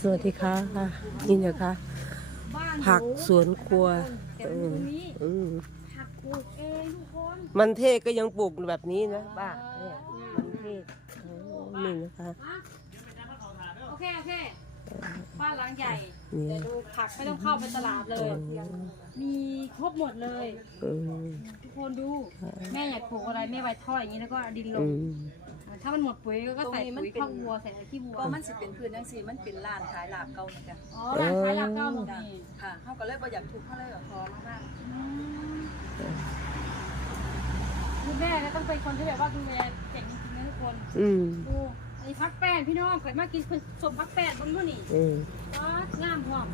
สวัสดีค่ะนี่นะคะบ้านผักสวนครัวแต่เอตรองนี้อืมผักปลูกเองทุกคนมันเทศก็ยังปลูกแบบนี้นะป้าเนี่ยมันเทศโอ้นี่นะคะอะโอเคโอเคบ้านหลังใหญ่นี่แต่ดูผักไม่ต้องเข้าไปตลาดเลย มีครบหมดเลยอืมทุกคนดู แม่อยากปลูกอะไรแม่ไว้ท่ออย่างนี้แล้วก็เอาดินลอืงม ถ้ามันหมดปุ๋ยก็ใส่ตรงนี้มันปุ๋ยเป็นข้าววัวใส่ขี้วัวก็มันสิเป็นพื้นจังซี่มันเป็นลานขายลาบเก่าเหมือนกันอ๋อร้านขายลาบเก้าหมดจ้ะนี่ค่ะเฮาก็เลยบ่อยากทุบเฮาเลยแบบพอมากอืมคุณแม่ก็ต้องเป็นคนที่แบบว่าดูแลเก่งจริงๆนะทุกคน อืมดูไอ้พักแป้นพี่น้องเกิดมากินสมพักแป้นบนนู่นนี่อืมว้างามหอม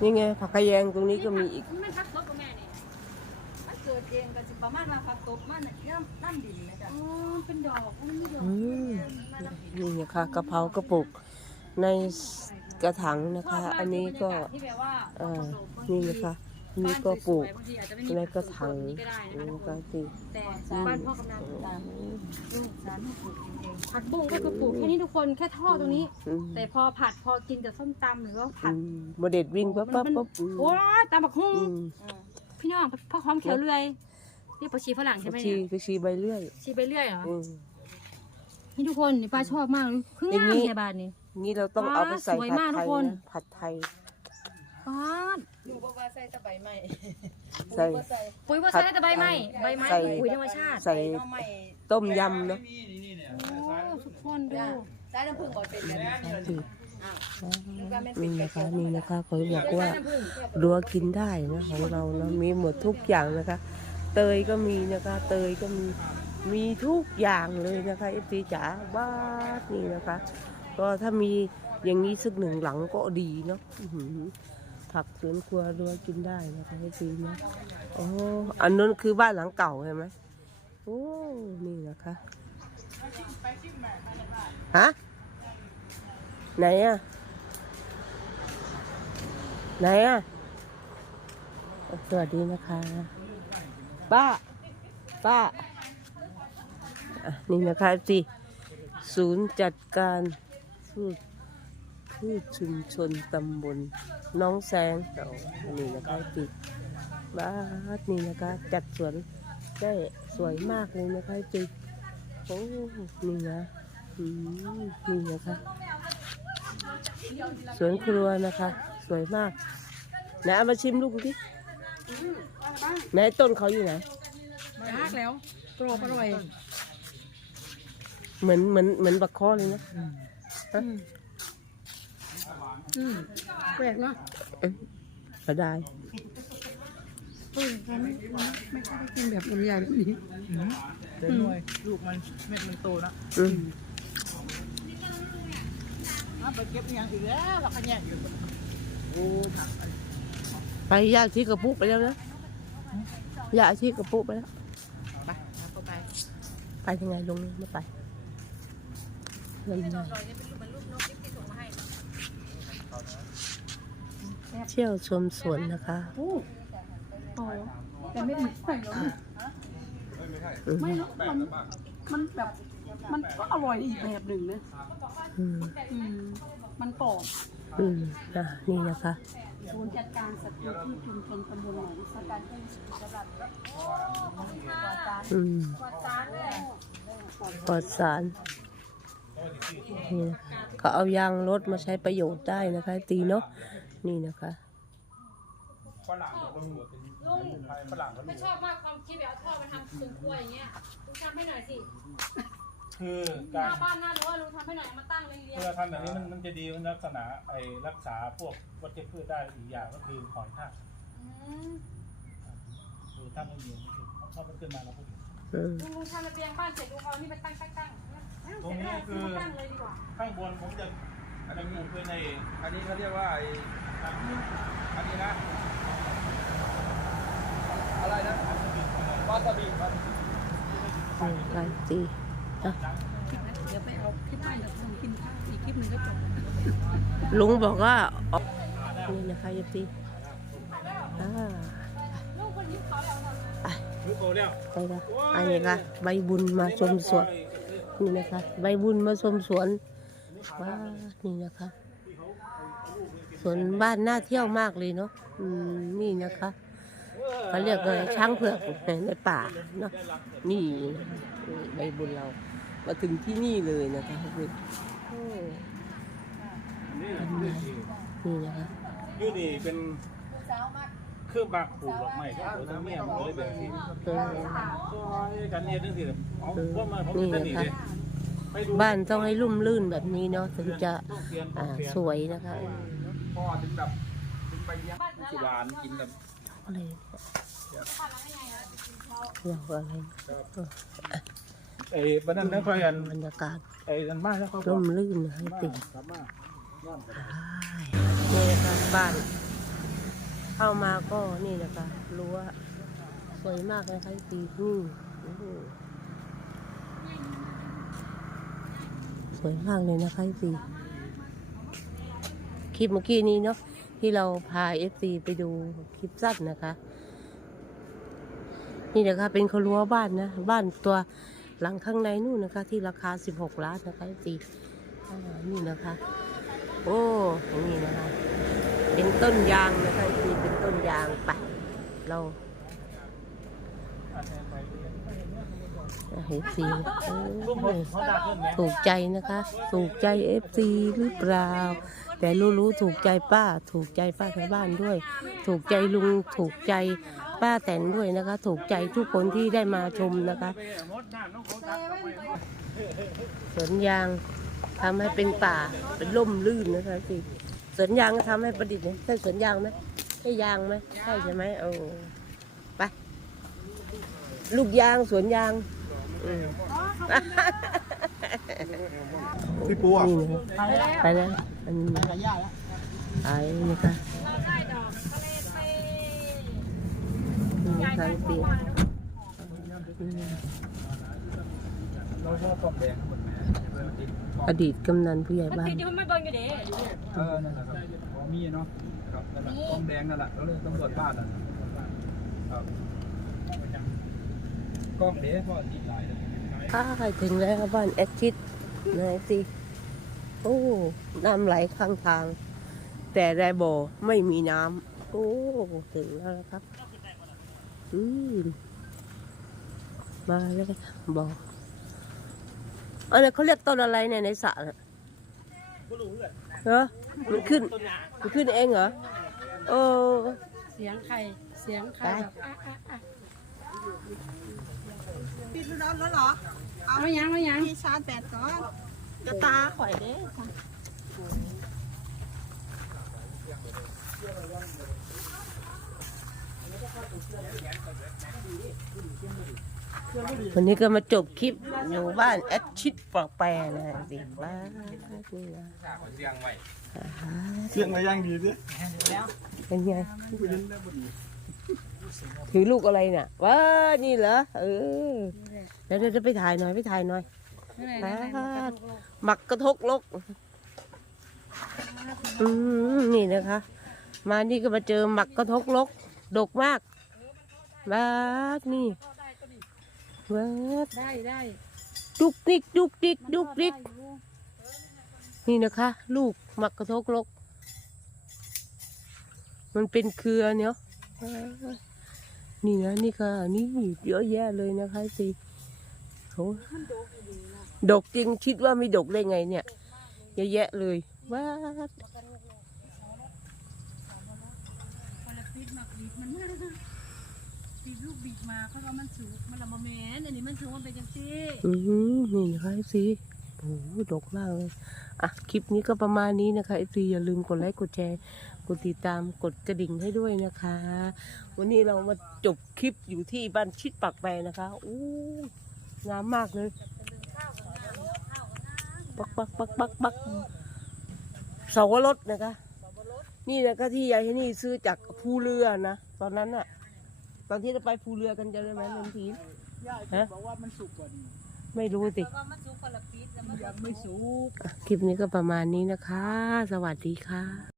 นี่ไงผักกระแยงตรงนี้ก็มีอีกนี่มันพักรถกับแม่นี่ๆมันเกิดเองก็สิประมาณว่าผักตบมันน่ะน้ำน้ำดินนะจ๊ะอ๋อเป็นด อกมันมีดอกอืมนี่นะคะกะเพรากระปุกในกระถางนะคะ อันนี้ก็ที่แบบว่าเอ่อนี่นะคะอันนี่ก็ปลูกบางทีอาจจะไม่มีในกระถางนี้ก็ได้นะคะทุกคก็นสิแต่บ้านพ่อกำนันตามลูกสารเฮาปลูกเองผักบุ้งก็คือปลูกแค่นี้ทุกคนแค่ท่อตรงนี้อืมแต่พอผัดพอกินกับส้มตำหรือว่าผัอืดมโมเดลวิ่งปั๊บปั๊บปั๊บอืมโอ้ยตำบักฮุ่งอืมอืมพี่น้องพ่อหอมเขียวเรื่อย นี่ผักชีฝรั่งใช่ไหมชีเนี่ยก็ชีใบเลื่อยชีไปเรื่อยเหรออืม นี่ทุกคนนี่ป้าชอบมากเลยครึ่งอย่างงามนี้ แค่บานนี้นี่เราต้องเอาไปใส่สวยผัดมากไททุยกคน นะผัดไทย ป้าดอยู่บ่ว่าใส่แตะใบไม้ใส่ บ่ใส่ปุ๋ยว่าใช้แต่ใบไม้ใบไม้ใส่ปุ๋ยธรรมชาติใส่หน่อไม้ต้มยำเนาะโอ้ทุกคนดูจ้ะใส่น้ำผึ้งบ่เป็นกันอ้าวนึกว่าแม่นเป็นี่นนะคะแกงนี่นะคะเขาบอกว่า รัวกินได้นะของเราเนาะมีหมดทุกอย่างนะคะ เตยก็มีนะคะ เตยก็มีมีทุกอย่างเลยนะคะเอฟซีจ๋าบ้านนี่นะคะ ก็ถ้ามีอย่างนี้สักหนึ่งหลังก็ดีเนาะผักสวนครัวรัวกินได้นะคะเอฟซีนะโอ้อันนั้นคือบ้านหลังเก่าใช่ไหมโอ้นี่นะคะฮะไหนอะไหนอะสวัสดีนะคะ ป้า ป้า นี่นะคะสิศูนย์จัดการพืชพืชชุมชนตำบลน้องแสงนี่นะคะสิบ้านนี่นะคะจัดสวนได้สวยมากเลยนะคะจิโอ้นี่นะนี่นะคะสวนครัวนะคะ สวยมากนเอามาชิมลูกดิ ไหนต้นเขาอยู่ไหนยากแล้วกรอบอร่อยเหมือนเหมือนเหมือนบักคอเลยนะฮะอืมแปลกเนาะเอ๊ะก็ได้เออเราไม่เราไม่ค่อยได้กินแบบลำไยแบบนี้แต่หน่วยลูกมันเม็ดมันโตนะอืมเอาไปเก็บอย่างอีกแล้วเราขยะอยู่โอ้ผักอัน ไปยาชีกระปุกไปแล้วนะยาชีกระปุกไปแล้ว ไปเอาเข้าไปไปยังไงลงไม่ไปลำไยเที่ยวชมสวนนะคะ โอ้โตแต่ไม่ได้ใส่หรอกอืมไม่หรอกมันมันแบบ มันก็อร่อยอีกแบบหนึ่งนะอืมอืมมันกรอบ อืมอะนี่นะคะ ศูนย์จัดการสัตว์พืชชุมชนตำบลหนองสการเป็นสำหรับอืมปลอดสารนี่นะคะเขาเอายางรถมาใช้ประโยชน์ได้นะคะ ตีเนาะนี่นะคะลุงไม่ชอบมากความคิดแบบเอาท่อมาทำสวนครัวอย่างเงี้ยลุงทำให้หน่อยสิ คือหการน้าบ้านหน้ารั้วลุงทำให้หน่อยเอามาตั้งเรียงเพื่อทำแบบนี้มันมันจะดีมันลักษณะไอ้รักษาพวกวัชพืชได้อีกอย่างก็คือหอยทากๆอืมคือถ้าไม่มีถ้ามันขึ้นมาเราก็เห็น อืมลุงลุงทำระเบียงบ้านเสร็จลุงเอานี่ไปตั้งตั้งตั้งไม่ต้องเสร็จแล้วลุงมาตั้งเลยดีกว่าข้างบนผมจะจะปลูกด้วยในอันนี้เขาเรียกว่าไอ้อันนี้นะ อะไรนะวาซาบิครับนี่ไก่ตีอะ เดี๋ยวไปเอาคลิปใหม่แล้วลงกินข้าวอีกคลิปหนึ่งก็จบลุงบอกว่าออนี่นะคะยตีอ่าลุงคนยิ้มเล้วเนาะคือโตแล้วไปละอันนี้ค่ะใบบุญมาชมสวนนี่นะคะ ใบบุญมาชมสวนว้านี่นะคะสวนบ้านน่าเที่ยวมากเลยเนาะอืมนี่นะคะเขาเรียกอะไรช้างเผือกในป่าเนาะนี่ใบบุญเรา มาถึงที่นี่เลยนะคะคือโอ้นี่นะคะยูนี่เป็นเครื่องบากผูกดอกไม้ก็เอาทั้งเมียมันเลยแบบนี้เออซอยกันเนี่ยนึงสิเอาพวกมาผมจะหนีเลยไปดูบ้านต้องให้ลุ่มลื่นแบบนี้เนาะถึงจะอ่าสวยนะคะพ่อถึงแบบถึงไปเลี้ยงที่หวานกินแบบอะไรเรื่องอะไร ไอ้บ้านนั้นนะค่อยกันบรรยากาศไอ้นั่นมากแล้วเขาร่มรื่นนะให้ติดกลับมานี่นะคะบ้าน เข้ามาก็นี่นะคะรั้วสวยมากเลยค่ะตีนี่โอ้โหสวยมากเลยนะคะตีคลิปเมื่อกี้นี้เนาะที่เราพาเอฟซีไปดูคลิปสั้นนะคะ นี่นะคะเป็นครัวบ้านนะ บ้านตัว หลังข้างในนู่นนะคะ ที่ราคา 16 ล้านนะคะตีอ่นี่นะคะ โอ้อย่างนี้นะคะ เป็นต้นยางนะคะนี่เป็นต้นยางไปเราเห็นสีโอ้ยถูกใจนะคะ ถูกใจเอฟซีหรือเปล่า แต่รู้รู้ถูกใจป้า ถูกใจป้าชาวบ้านด้วย ถูกใจลุง ถูกใจ ป้าแตนด้วยนะคะ ถูกใจทุกคนที่ได้มาชมนะคะ สวนยางทำให้เป็นป่าเป็นร่มรื่นนะคะสิสวนยางก็ทำให้ประดิษฐ์นะใช่สวนยางไหมใช่ยางไหมใช่ใช่ไหมโอ้ไปลูกยางสวนยางอืมพี่ปูอะนี่นะคะไปแล้วอันนี้ไปกับย่าแล้วไปนะคะ เราได้ดอกทะเลไป นี่ ยาย ทาได้งพวตีกมาเราชอบกองแดงคนแม่อดีตกำนันผู้ใหญ่มันบ้านติดอยู่มันไม่เบิ่งอยู่เด้เออนั่นแหละครับพอมีเนาะครับนั่นแหละกองแดงนั่นแหละเราเลยตำรวจบ้านอะครับกองเด้พ่อตีหลายเลยถ้าใครถึงแล้วบ้านแอดชิดนะสิโอ้น้ำไหลข้างทาง แต่แรโบอไม่มีน้ำโอ้ถึงแล้วนะครับ อืมมาแล้วบอกอันนี้เขาเรียกต้นอะไรเนี่ยในสระน่ะเหรอมันขึ้น มันขึ้นเองเหรอ โอ้ เสียงใคร เสียงใครไปแบบอะอะอะปิดร้อนแล้วเหรอ เอายังเอายังพี่ชาร์จแบตก่อนจะตาข่อยเด้ วันนี้ก็มาจบคลิปอยู่บ้านแอดชิดปลอกแปรนะสิบ้านนี่นะเสียงม่อ่าเสียงมาย่างดีดิเป็นไงถือลูกอะไรเนี่ยว้านี่เหรอเออเดี๋ยวเดี๋ยวจะไปถ่ายหน่อยไปถ่ายหน่อยนั่นแหละนั่นแหละอ่าหมักกระทกลกอืมนี่นะคะ มานี่ก็มาเจอหมักกระทกลก ดกมากบ้าดนี่บ้าดได้ได้ดุกดิกดุกดิกดุกดิกนี่นะคะ ลูกหมักกระทกลก มันเป็นเครือเนาะอ่านี่นะนี่ค่ะ นี่เยอะแยะเลยนะคะสิโหดกจริงคิดว่าไม่ดกได้ไงเนี่ย เยอะแยะเลยว้าด คนละปิด มันมาบีบลูกบีบมาเขาว่ามันสูงมันละมาแมนอันนี้มันสูงมันเป็นจังซี่อืมนี่นะคะสิโอ้โหดกมากเลยอะคลิปนี้ก็ประมาณนี้นะคะเอฟซีอย่าลืมกดไลค์กดแชร์กดติดตามกดกระดิ่งให้ด้วยนะคะ วันนี้เรามาจบคลิปอยู่ที่บ้านชิดปากแปรนะคะอู้งามมากเลย ปักปักปักปักปักเสาวรสนะคะ นี่นะคะที่ยายนี่ซื้อจากภูเรือนะ ตอนนั้นน่ะตอนที่เราไปภูเรือกันจะได้ไหมนนทีย่าฮะ บอกว่ามันสุกกว่านี้ไม่รู้สิว่ามันสุกคนละปิดแล้วมัน ยังไม่สุก คลิปนี้ก็ประมาณนี้นะคะ สวัสดีค่ะ